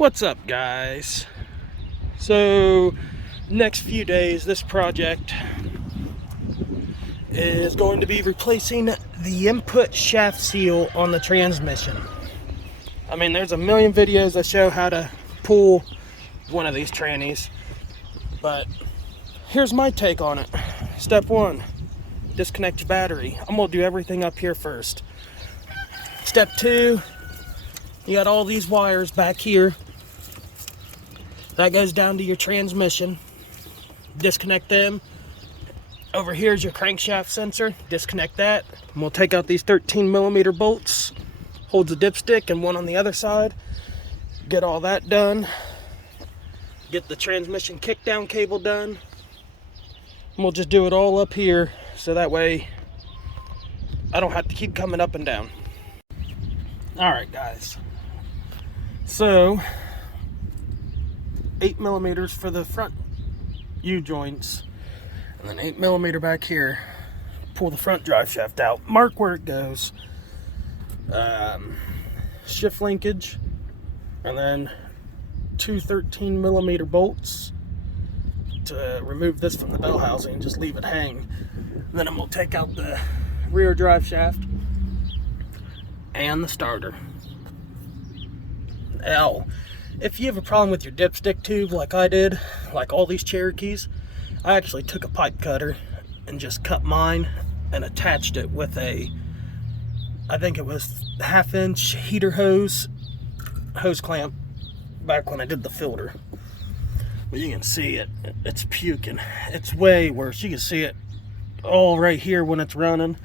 What's up, guys? So next few days this project is going to be replacing the input shaft seal on the transmission. I mean, there's a million videos that show how to pull one of these trannies, but here's my take on it. Step one, disconnect your battery. I'm gonna do everything up here first. Step two, you got all these wires back here. That goes down to your transmission. Disconnect them. Over here is your crankshaft sensor. Disconnect that. And we'll take out these 13mm bolts. Holds a dipstick and one on the other side. Get all that done. Get the transmission kickdown cable done. And we'll just do it all up here so that way I don't have to keep coming up and down. Alright, guys. So 8mm for the front U-joints, and then 8mm back here. Pull the front drive shaft out, mark where it goes, shift linkage, and then two 13mm bolts to remove this from the bell housing and just leave it hang. Then I'm going to take out the rear drive shaft and the starter. Now, if you have a problem with your dipstick tube like I did, like all these Cherokees, I actually took a pipe cutter and just cut mine and attached it with a, I think it was 1/2-inch heater hose clamp back when I did the filter. But you can see it, it's puking. It's way worse. You can see it all right here when it's running.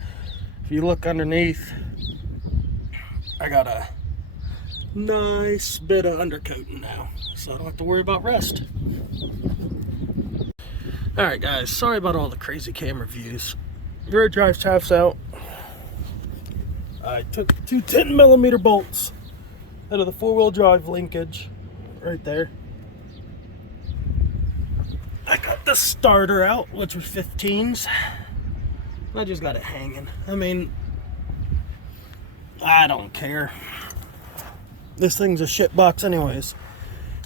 If you look underneath, I got a nice bit of undercoating now, so I don't have to worry about rust. Alright guys, sorry about all the crazy camera views. Rear drive shaft's out. I took two 10mm bolts out of the 4-wheel drive linkage right there. I got the starter out, which was 15s. I just got it hanging. I mean, I don't care. This thing's a shit box anyways.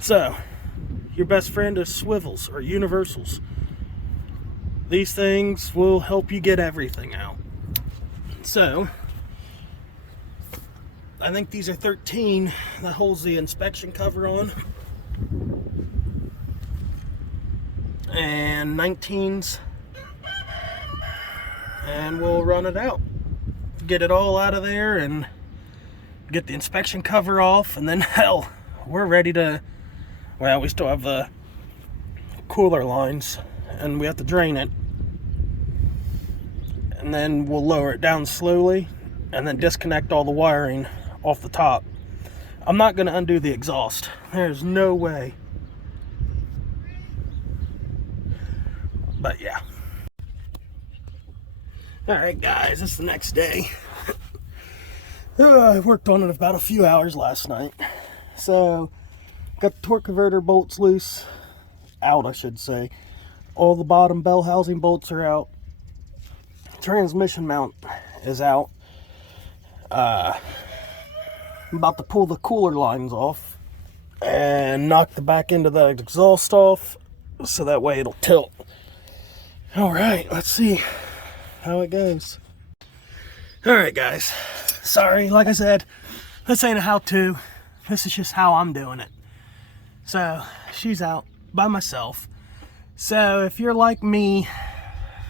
So, your best friend is swivels or universals. These things will help you get everything out. So, I think these are 13 that holds the inspection cover on. And 19s. And we'll run it out. Get it all out of there and get the inspection cover off, and then hell, we're ready to, well, we still have the cooler lines and we have to drain it, and then we'll lower it down slowly and then disconnect all the wiring off the top. I'm not going to undo the exhaust. There's no way. But yeah. Alright guys, it's the next day. I worked on it about a few hours last night. So, got the torque converter bolts loose. Out, I should say. All the bottom bell housing bolts are out. Transmission mount is out. I'm about to pull the cooler lines off and knock the back end of the exhaust off so that way it'll tilt. Alright, let's see how it goes. Alright guys, sorry, like I said, this ain't a how-to. This is just how I'm doing it. So, she's out by myself. So, if you're like me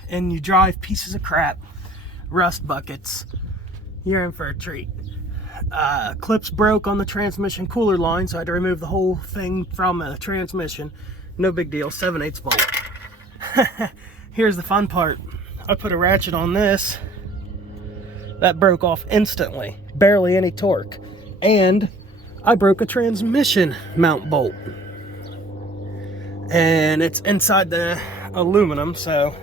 and you drive pieces of crap, rust buckets, you're in for a treat. Clips broke on the transmission cooler line, so I had to remove the whole thing from the transmission. No big deal, 7/8 bolt. Here's the fun part. I put a ratchet on this. That broke off instantly. Barely any torque. And I broke a transmission mount bolt. And it's inside the aluminum, so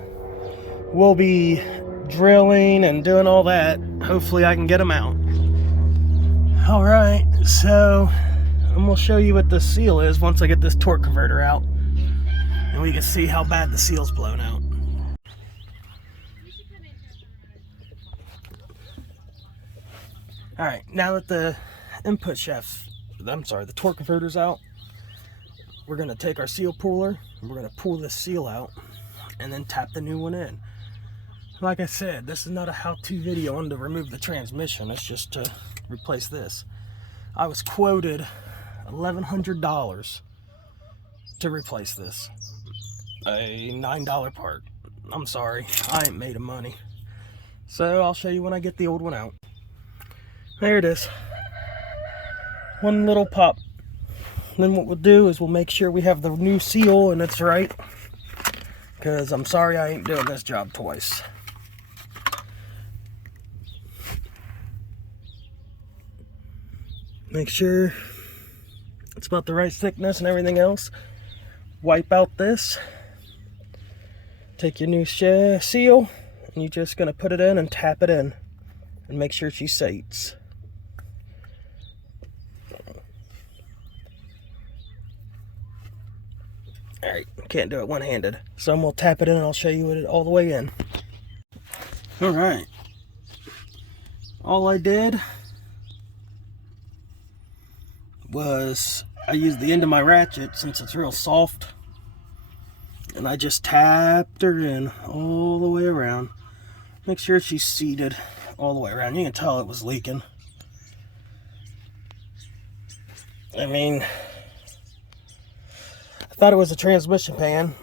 we'll be drilling and doing all that. Hopefully I can get them out. Alright, so I'm going to show you what the seal is once I get this torque converter out. And we can see how bad the seal's blown out. Alright, now that the input shaft's, the torque converter's out, we're going to take our seal puller and we're going to pull this seal out and then tap the new one in. Like I said, this is not a how-to video on to remove the transmission. It's just to replace this. I was quoted $1,100 to replace this. A $9 part. I'm sorry, I ain't made of money. So I'll show you when I get the old one out. There it is. One little pop. Then what we'll do is we'll make sure we have the new seal and it's right. Because I'm sorry I ain't doing this job twice. Make sure it's about the right thickness and everything else. Wipe out this. Take your new seal and you're just going to put it in and tap it in. And make sure she seats. Alright, can't do it one-handed. So I'm going to tap it in and I'll show you it all the way in. Alright. All I did was I used the end of my ratchet since it's real soft. And I just tapped her in all the way around. Make sure she's seated all the way around. You can tell it was leaking. I mean, I thought it was a transmission pan.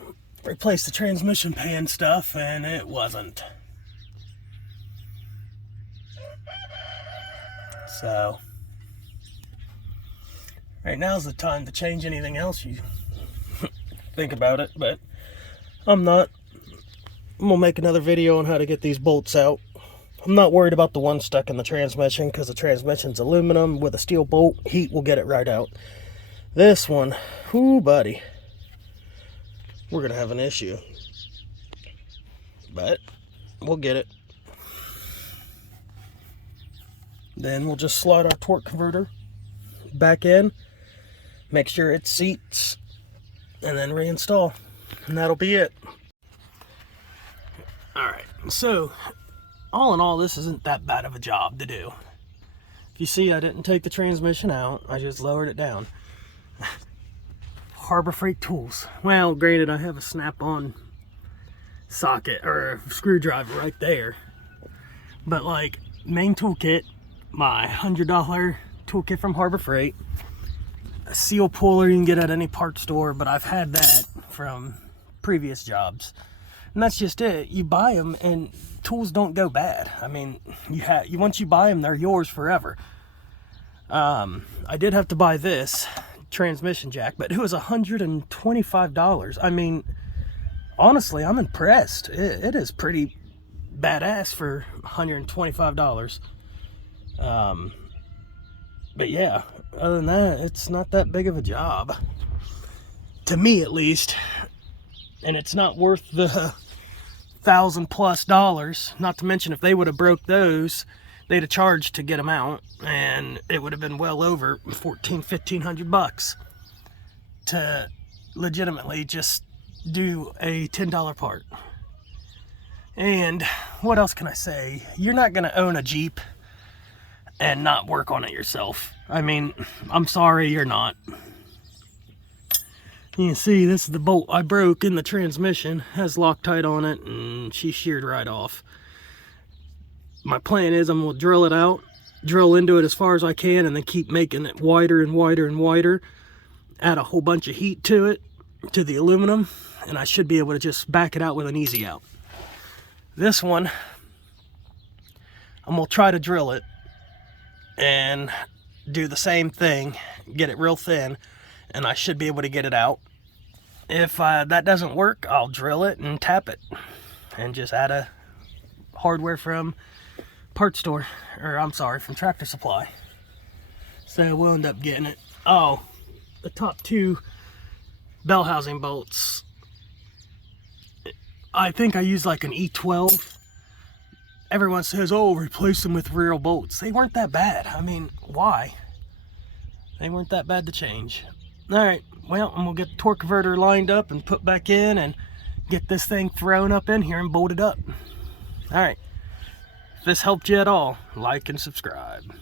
Replaced the transmission pan stuff and it wasn't. So, right now's the time to change anything else you think about it, but I'm not. I'm gonna make another video on how to get these bolts out. I'm not worried about the one stuck in the transmission because the transmission's aluminum with a steel bolt. Heat will get it right out. This one, whoo buddy, we're gonna have an issue, but we'll get it. Then we'll just slide our torque converter back in, make sure it seats, and then reinstall, and that'll be it. Alright, so all in all, this isn't that bad of a job to do. If you see, I didn't take the transmission out, I just lowered it down. Harbor Freight tools. Well, granted, I have a snap-on socket or a screwdriver right there, but like main toolkit, my $100 toolkit from Harbor Freight, a seal puller you can get at any part store, but I've had that from previous jobs. And that's just it. You buy them and tools don't go bad. I mean, once you buy them, they're yours forever. I did have to buy this transmission jack, but it was $125. I mean, honestly, I'm impressed. It is pretty badass for $125. But yeah, other than that, it's not that big of a job. To me, at least. And it's not worth the $1,000+ not to mention if they would have broke those, they'd have charged to get them out, and it would have been well over $1,500 to legitimately just do a $10 part. And what else can I say? You're not going to own a Jeep and not work on it yourself. I mean, I'm sorry, you're not. You can see this is the bolt I broke in the transmission. Has Loctite on it and she sheared right off. My plan is I'm going to drill it out, drill into it as far as I can, and then keep making it wider and wider and wider. Add a whole bunch of heat to it, to the aluminum, and I should be able to just back it out with an easy out. This one, I'm going to try to drill it and do the same thing, get it real thin, and I should be able to get it out. If that doesn't work, I'll drill it and tap it and just add a hardware from part store, or I'm sorry, from Tractor Supply. So we'll end up getting it. Oh, the top two bell housing bolts, I think I used like an E12. Everyone says, oh, replace them with real bolts. They weren't that bad. I mean, why? They weren't that bad to change. Alright, well, I'm going to get the torque converter lined up and put back in and get this thing thrown up in here and bolted up. Alright, if this helped you at all, like and subscribe.